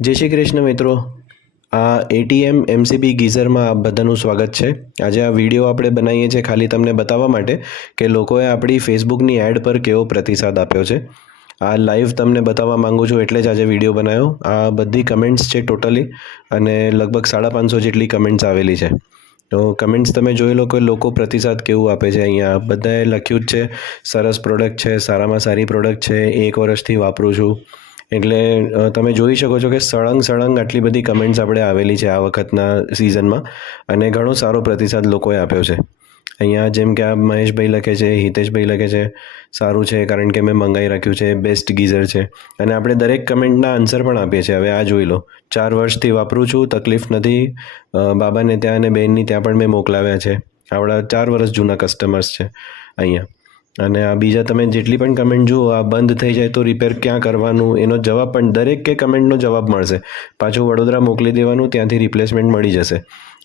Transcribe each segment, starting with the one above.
જય શ્રી કૃષ્ણ મિત્રો. આ એટીએમ એમસીબી ગીઝરમાં આપ બધાનું સ્વાગત છે. આજે આ વિડીયો આપણે બનાવીએ છીએ ખાલી તમને બતાવવા માટે કે લોકોએ આપણી ફેસબુકની એડ પર કેવો પ્રતિસાદ આપ્યો છે. આ લાઈવ તમને બતાવવા માંગુ છું એટલે જ આજે વિડીયો બનાવ્યો. આ બધી કમેન્ટ્સ છે ટોટલી, અને લગભગ 550 જેટલી કમેન્ટ્સ આવેલી છે. તો કમેન્ટ્સ તમે જોઈ લો કે લોકો પ્રતિસાદ કેવું આપે છે. અહીંયા બધાએ લખ્યું જ છે સરસ પ્રોડક્ટ છે, સારામાં સારી પ્રોડક્ટ છે, 1 વર્ષથી વાપરું છું. એટલે તમે જોઈ શકો છો કે સળંગ આટલી બધી કમેન્ટ્સ આપણે આવેલી છે આ વખતના સિઝનમાં, અને ઘણો સારો પ્રતિસાદ લોકોએ આપ્યો છે. અહીંયા જેમ કે આ મહેશભાઈ લખે છે, હિતેશભાઈ લખે છે સારું છે કારણ કે મેં મંગાવી રાખ્યું છે, બેસ્ટ ગીઝર છે. અને આપણે દરેક કમેન્ટના આન્સર પણ આપીએ છીએ. હવે આ જોઈ લો, 4 વર્ષથી વાપરું છું, તકલીફ નથી. બાબાને ત્યાં અને બહેનની ત્યાં પણ મેં મોકલાવ્યા છે. આપણા 4 વર્ષ જૂના કસ્ટમર્સ છે અહીંયા. અને આ બીજા તમે જેટલી પણ કમેન્ટ જુઓ, આ બંધ થઈ જાય તો રિપેર ક્યાં કરવાનું એનો જવાબ પણ દરેક કે કમેન્ટનો જવાબ મળશે. પાછું વડોદરા મોકલી દેવાનું, ત્યાંથી રિપ્લેસમેન્ટ મળી જશે.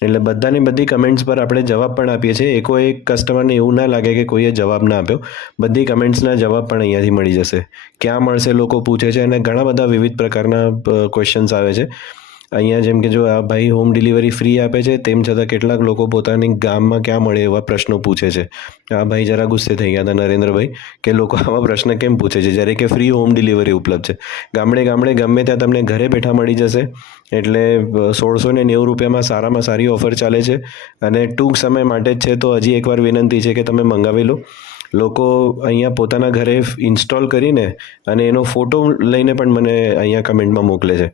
એટલે બધાને બધી કમેન્ટ્સ પર આપણે જવાબ પણ આપીએ છીએ. એક કસ્ટમરને એવું ના લાગે કે કોઈએ જવાબ ના આપ્યો. બધી કમેન્ટ્સના જવાબ પણ અહીંયાથી મળી જશે. ક્યાં મળશે લોકો પૂછે છે, અને ઘણા બધા વિવિધ પ્રકારના ક્વેશ્ચન્સ આવે છે અહીંયા. જેમ કે જો આ ભાઈ હોમ ડિલિવરી ફ્રી આપે છે, તેમ છતાં કેટલાક લોકો પોતાની ગામમાં ક્યાં મળે એવા પ્રશ્નો પૂછે છે. આ ભાઈ જરા ગુસ્સે થઈ ગયા હતા, નરેન્દ્રભાઈ, કે લોકો આવા પ્રશ્ન કેમ પૂછે છે જ્યારે કે ફ્રી હોમ ડિલિવરી ઉપલબ્ધ છે. ગામડે ગમે ત્યાં તમને ઘરે બેઠા મળી જશે. એટલે 1690 રૂપિયામાં સારામાં સારી ઓફર ચાલે છે, અને ટૂંક સમય માટે જ છે. તો હજી એકવાર વિનંતી છે કે તમે મંગાવી લો. લોકો અહીંયા પોતાના ઘરે ઇન્સ્ટોલ કરીને અને એનો ફોટો લઈને પણ મને અહીંયા કમેન્ટમાં મોકલે છે.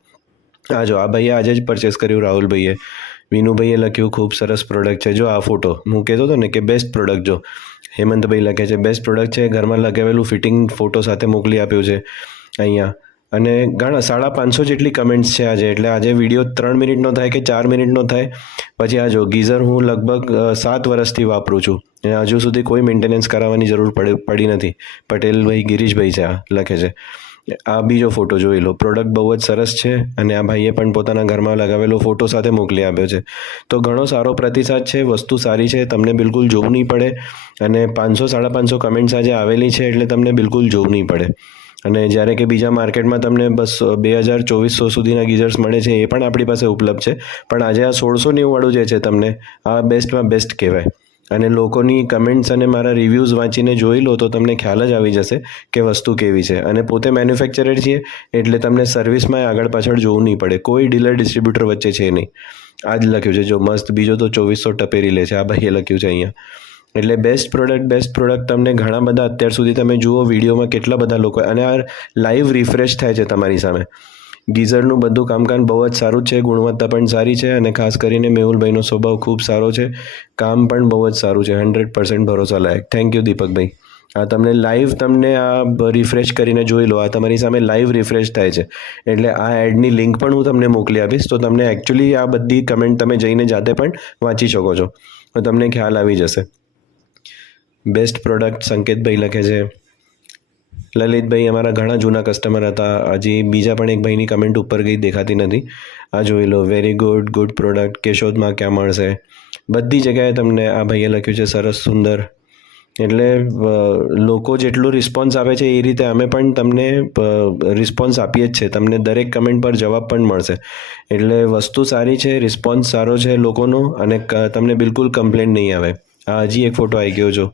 આ જો, આ ભાઈએ આજે જ પરચેસ કર્યું, રાહુલભાઈએ. વિનુભાઈએ લખ્યું ખૂબ સરસ પ્રોડક્ટ છે. જો આ ફોટો હું કહેતો હતો ને કે બેસ્ટ પ્રોડક્ટ. જો હેમંતભાઈ લખે છે બેસ્ટ પ્રોડક્ટ છે, ઘરમાં લગાવેલું ફિટિંગ ફોટો સાથે મોકલી આપ્યું છે અહીંયા. અને ઘણા 550 જેટલી કમેન્ટ્સ છે આજે. એટલે આજે વિડીયો 3 મિનિટનો થાય કે 4 મિનિટનો થાય. પછી આ જો, ગીઝર હું લગભગ 7 વર્ષથી વાપરું છું, અને હજુ સુધી કોઈ મેન્ટેનન્સ કરાવવાની જરૂર પડી નથી. પટેલભાઈ ગિરીશભાઈ છે, આ લખે છે. આ બીજો ફોટો જોઈ લો, પ્રોડક્ટ બહુ જ સરસ છે, અને આ ભાઈએ પણ પોતાના ઘરમાં લગાવેલો ફોટો સાથે મોકલી આપ્યો છે. તો ઘણો સારો પ્રતિસાદ છે, વસ્તુ સારી છે, તમને બિલકુલ જોવું નહીં પડે. અને 500-550 કમેન્ટ્સ આજે આવેલી છે એટલે તમને બિલકુલ જોવું નહીં પડે. અને જ્યારે કે બીજા માર્કેટમાં તમને બસ 2000-2400 સુધીના ગીઝર્સ મળે છે, એ પણ આપણી પાસે ઉપલબ્ધ છે. પણ આજે આ 1690 વાળું જે છે, તમને આ બેસ્ટમાં બેસ્ટ કહેવાય. અને લોકોની કમેન્ટ્સ અને મારા રિવ્યૂઝ વાંચીને જોઈ લો તો તમને ખ્યાલ જ આવી જશે કે વસ્તુ કેવી છે. અને પોતે મેન્યુફેક્ચરર છીએ એટલે તમને સર્વિસમાં આગળ પાછળ જોવું નહીં પડે. કોઈ ડીલર ડિસ્ટ્રીબ્યુટર વચ્ચે છે નહીં. આ જ લખ્યું છે જો, મસ્ત. બીજો તો 2400 ટપેરી લે છે, આ ભાઈએ લખ્યું છે અહીંયા. એટલે બેસ્ટ પ્રોડક્ટ તમને ઘણા બધા અત્યાર સુધી તમે જુઓ વિડીયોમાં કેટલા બધા લોકો, અને આ લાઈવ રિફ્રેશ થાય છે તમારી સામે. ગીઝરનું બધું કામકાજ બહુ જ સારું છે, ગુણવત્તા પણ સારી છે, અને ખાસ કરીને મેહુલભાઈનો સ્વભાવ ખૂબ સારો છે, કામ પણ બહુ જ સારું છે, 100% ભરોસા લાયક. થેન્ક યુ દીપકભાઈ. આ તમને લાઈવ આ રિફ્રેશ કરીને જોઈ લો. આ તમારી સામે લાઈવ રિફ્રેશ થાય છે. એટલે આ એડની લિંક પણ હું તમને મોકલી આપીશ, તો તમને એકચ્યુઅલી આ બધી કમેન્ટ તમે જઈને જાતે પણ વાંચી શકો છો, તો તમને ખ્યાલ આવી જશે. બેસ્ટ પ્રોડક્ટ સંકેતભાઈ લખે છે. લલિતભાઈ અમારા ઘણા જૂના કસ્ટમર હતા. હજી બીજા પણ એક ભાઈની કમેન્ટ ઉપર ગઈ, દેખાતી નથી. આ જોઈ લો, વેરી ગુડ પ્રોડક્ટ, કેશોદમાં ક્યાં મળશે. બધી જગ્યાએ તમને આ ભાઈએ લખ્યું છે સરસ, સુંદર. એટલે લોકો જેટલું રિસ્પોન્સ આપે છે એ રીતે અમે પણ તમને રિસ્પોન્સ આપીએ જ છે. તમને દરેક કમેન્ટ પર જવાબ પણ મળશે. એટલે વસ્તુ સારી છે, રિસ્પોન્સ સારો છે લોકોનો, અને તમને બિલકુલ કમ્પ્લેન નહીં આવે. આ હજી એક ફોટો આવી ગયો છો.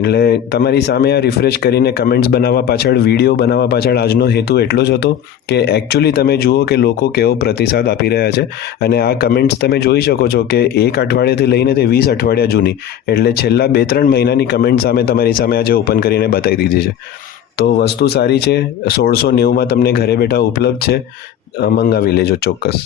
એટલે તમારી સામે આ રિફ્રેશ કરીને કમેન્ટ્સ બનાવવા પાછળ, વિડીયો બનાવવા પાછળ આજનો હેતુ એટલો જ હતો કે એકચ્યુઅલી તમે જુઓ કે લોકો કેવો પ્રતિસાદ આપી રહ્યા છે. અને આ કમેન્ટ્સ તમે જોઈ શકો છો કે 1 અઠવાડિયાથી લઈને તે 20 અઠવાડિયા જૂની, એટલે છેલ્લા 2-3 મહિનાની કમેન્ટ તમારી સામે આજે ઓપન કરીને બતાવી દીધી છે. તો વસ્તુ સારી છે, 1690માં તમને ઘરે બેઠા ઉપલબ્ધ છે. મંગાવી લેજો ચોક્કસ.